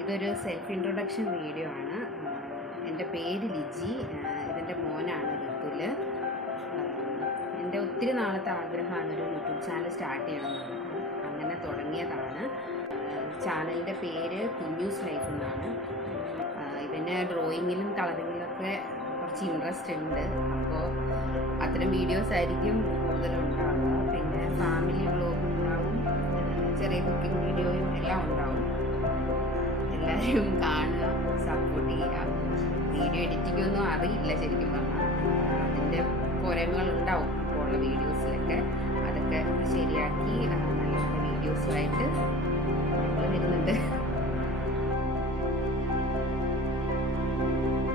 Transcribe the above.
ഇതൊരു self introduction video ആണ്. എൻ്റെ പേര് ലിജി, ഇതെൻ്റെ മോനാണ് ഋതുൽ. എൻ്റെ ഒത്തിരി നാളത്തെ ആഗ്രഹമാണ് ഒരു യൂട്യൂബ് ചാനൽ സ്റ്റാർട്ട് ചെയ്യണമെന്നുള്ളത്. അങ്ങനെ തുടങ്ങിയതാണ്. ചാനലിൻ്റെ പേര് കുഞ്ഞൂസ് ലൈഫ് എന്നാണ്. ഇതിന് ഡ്രോയിങ്ങിലും കളറിങ്ങിലൊക്കെ കുറച്ച് ഇൻട്രസ്റ്റ് ഉണ്ട്. അപ്പോൾ അത്തരം വീഡിയോസ് ആയിരിക്കും കൂടുതലുണ്ടാവുക. പിന്നെ ഫാമിലി വ്ളോഗ് ഉണ്ടാവും, ചെറിയ കുക്കിംഗ് വീഡിയോയും എല്ലാം ഉണ്ടാവും. എല്ലാവരും കാണുക, സപ്പോർട്ട് ചെയ്യുക. വീഡിയോ എഡിറ്റിങ്ങൊന്നും അറിയില്ല ശരിക്കും പറഞ്ഞാൽ. അതിൻ്റെ പോരായ്മകൾ ഉണ്ടാവും ഇപ്പോൾ ഉള്ള വീഡിയോസിലൊക്കെ. അതൊക്കെ ശരിയാക്കി നല്ല നല്ല വീഡിയോസുമായിട്ട് വരുന്നുണ്ട്.